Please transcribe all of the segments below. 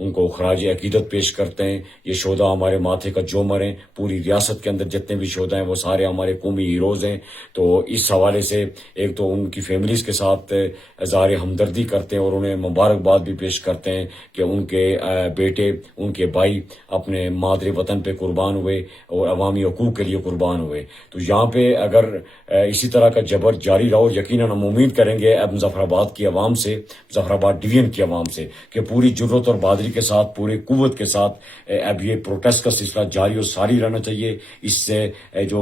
ان کو خراج عقیدت پیش کرتے ہیں. یہ شہداء ہمارے ماتھے کا جومر ہیں. پوری ریاست کے اندر جتنے بھی شہداء ہیں وہ سارے ہمارے قومی ہیروز ہیں. تو اس حوالے سے ایک تو ان کی فیملیز کے ساتھ اظہار ہمدردی کرتے ہیں اور انہیں مبارکباد بھی پیش کرتے ہیں کہ ان کے بیٹے ان کے بھائی اپنے مادر وطن پہ قربان ہوئے اور عوامی حقوق کے لیے قربان ہوئے. تو یہاں پہ اگر اسی طرح کا جبر جاری رہو, یقیناً ہم امید کریں گے اب مظفر آباد کی عوام سے, مظفر آباد ڈویژن کی عوام سے کہ پوری جرت اور بہادری کے ساتھ, پوری قوت کے ساتھ اب یہ پروٹیسٹ کا سلسلہ جاری اور ساری رہنا چاہیے. اس سے جو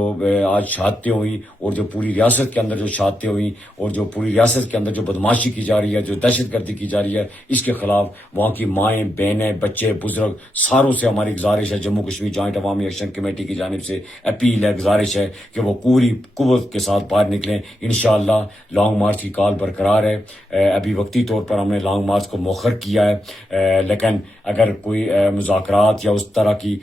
آج شہادتیں ہوئی اور جو پوری ریاست کے اندر جو شہادتیں ہوئی اور جو پوری ریاست کے اندر جو بدماشی کی جا رہی ہے, جو دہشت گردی کی جا رہی ہے, اس کے خلاف وہاں کی مائیں بہنیں بچے بزرگ ساروں سے ہماری گزارش ہے, جموں کشمیر جوائنٹ عوامی ایکشن کمیٹی کی جانب سے اپیل ہے, گزارش ہے کہ وہ پوری قوت کے ساتھ باہر نکلیں. انشاءاللہ لانگ مارچ کی کال برقرار ہے. ابھی وقتی طور پر ہم نے لانگ مارچ کو مؤخر کیا ہے, لیکن اگر کوئی مذاکرات یا اس طرح کی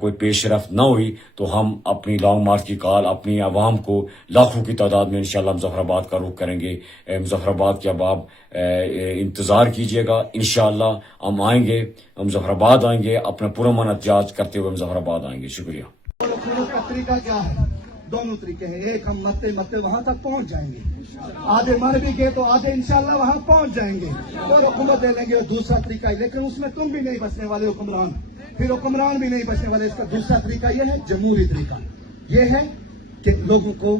کوئی پیش رفت نہ ہوئی تو ہم اپنی لانگ مارچ کی کال اپنی عوام کو لاکھوں کی تعداد میں انشاءاللہ مظفر آباد کا رخ کریں گے. مظفر آباد کے اب آپ انتظار کیجیے گا. انشاءاللہ ہم آئیں گے, مظفر آباد آئیں گے, اپنا پرامن احتجاج کرتے ہوئے مظفر آباد آئیں گے. شکریہ. کا طریقہ کیا ہے؟ دونوں طریقے ہیں. ایک ہم مرتے مرتے وہاں تک پہنچ جائیں گے, آدھے مر بھی گئے تو آدھے انشاءاللہ وہاں پہنچ جائیں گے اور حکومت دے لیں گے. اور دوسرا طریقہ ہے, لیکن اس میں تم بھی نہیں بچنے والے حکمران, پھر حکمران بھی نہیں بچنے والے. اس کا دوسرا طریقہ یہ ہے جمہوری طریقہ, یہ ہے کہ لوگوں کو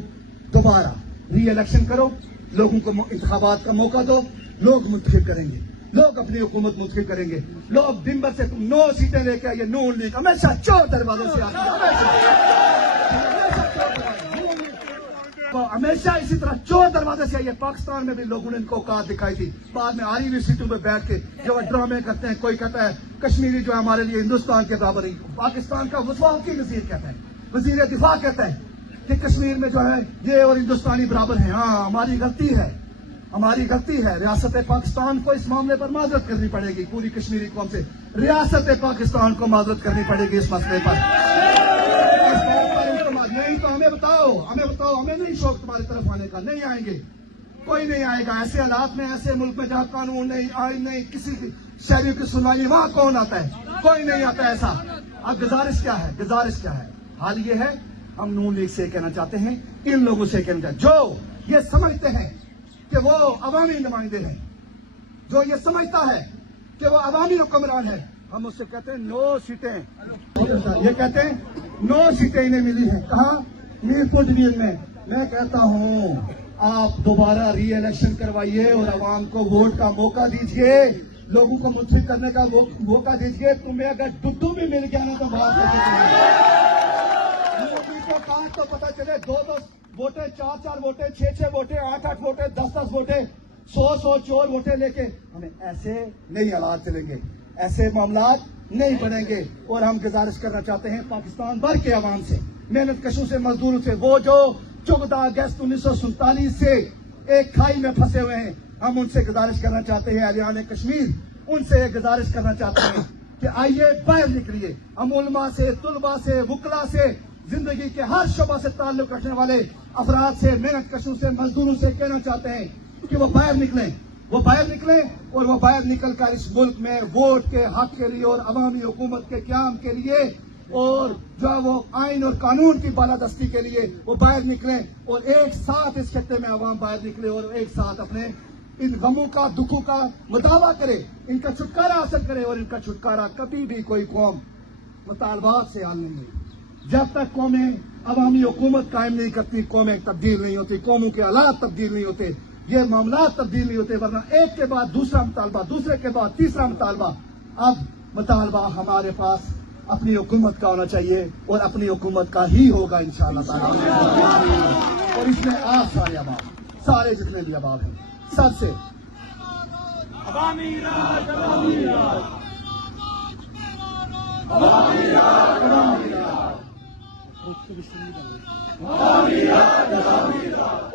دوبارہ ری الیکشن کرو, لوگوں کو انتخابات کا موقع دو, لوگ منتخب کریں گے, لوگ اپنی حکومت منتخب کریں گے. لوگ دن بھر سے 9 سیٹیں لے کے آئیے, نون لیگ ہمیشہ 4 دروازوں سے آتی ہمیشہ اسی طرح 4 دروازے سے آئیے. پاکستان میں بھی لوگوں نے ان کو اوقات دکھائی تھی, بعد میں آری ہوئی سیٹوں پہ بیٹھ کے جو ڈرامے کرتے ہیں. کوئی کہتا ہے کشمیری جو ہے ہمارے لیے ہندوستان کے برابر ہی, پاکستان کا وفاقی وزیر کہتا ہے, وزیر دفاع کہتا ہے کہ کشمیر میں جو ہے یہ اور ہندوستانی برابر ہیں. ہاں ہماری غلطی ہے, ہماری غلطی ہے. ریاست پاکستان کو اس معاملے پر معذرت کرنی پڑے گی. پوری کشمیری قوم سے ریاست پاکستان کو معذرت کرنی پڑے گی اس مسئلے پر. نہیں تو ہمیں بتاؤ, ہمیں نہیں شوق تمہاری طرف آنے کا, نہیں آئیں گے, کوئی نہیں آئے گا. ایسے حالات میں, ایسے ملک میں جہاں قانون نہیں, آئین نہیں, کسی شہریوں کی سنوائی, وہاں کون آتا ہے؟ کوئی نہیں آتا ایسا. اب گزارش کیا ہے, گزارش کیا ہے؟ حال یہ ہے, ہم نون لیگ سے کہنا چاہتے ہیں, ان لوگوں سے کہنا چاہتے ہیں جو یہ سمجھتے ہیں کہ وہ عوامی نمائندے ہیں, جو یہ سمجھتا ہے کہ وہ عوامی حکمران ہے. ہم اس سے کہتے ہیں 9 سیٹیں, یہ کہتے ہیں 9 سیٹیں انہیں ملی ہیں. کہاں؟ میرپور ڈویژن میں. میں کہتا ہوں آپ دوبارہ ری الیکشن کروائیے اور عوام کو ووٹ کا موقع دیجیے, لوگوں کو منتخب کرنے کا موقع دیجیے. تمہیں اگر ڈڈو بھی مل گیا نا تو بات کو کہاں تو پتا چلے 2-2 ووٹیں, 4-4 ووٹیں, 6-6 ووٹیں, 8-8 ووٹیں, 10-10 ووٹیں, 100-100 چور ووٹیں لے کے. ہمیں ایسے نہیں حالات چلیں گے, ایسے معاملات نہیں بنیں گے. اور ہم گزارش کرنا چاہتے ہیں پاکستان بھر کے عوام سے, محنت کشوں سے, مزدوروں سے, وہ جو 14 اگست 1947 سے ایک کھائی میں پھنسے ہوئے ہیں, ہم ان سے گزارش کرنا چاہتے ہیں, اہلیان کشمیر ان سے گزارش کرنا چاہتے ہیں کہ آئیے باہر نکلیے. ہم علماء سے, طلباء سے, وکلاء سے, زندگی کے ہر شعبہ سے تعلق رکھنے والے افراد سے, محنت کشوں سے, مزدوروں سے کہنا چاہتے ہیں کہ وہ باہر نکلیں, وہ باہر نکلیں اور وہ باہر نکل کر اس ملک میں ووٹ کے حق کے لیے اور عوامی حکومت کے قیام کے لیے اور جو وہ آئین اور قانون کی بالادستی کے لیے وہ باہر نکلیں اور ایک ساتھ اس خطے میں عوام باہر نکلے اور ایک ساتھ اپنے ان غموں کا, دکھوں کا مداوع کرے, ان کا چھٹکارا حاصل کرے. اور ان کا چھٹکارا کبھی بھی کوئی قوم مطالبات سے حل نہیں ہے. جب تک قومیں عوامی حکومت قائم نہیں کرتی, قومیں تبدیل نہیں ہوتی, قوموں کے حالات تبدیل نہیں ہوتے, یہ معاملات تبدیل نہیں ہوتے. ورنہ ایک کے بعد دوسرا مطالبہ, دوسرے کے بعد تیسرا مطالبہ. اب مطالبہ ہمارے پاس اپنی حکومت کا ہونا چاہیے اور اپنی حکومت کا ہی ہوگا انشاءاللہ تعالی. اور اس میں آپ سارے احباب, سارے جتنے بھی احباب ہیں, سب سے عوامی راج, عوامی راج, عوامی راج, عوامی راج, عوامی راج, عوامی راج.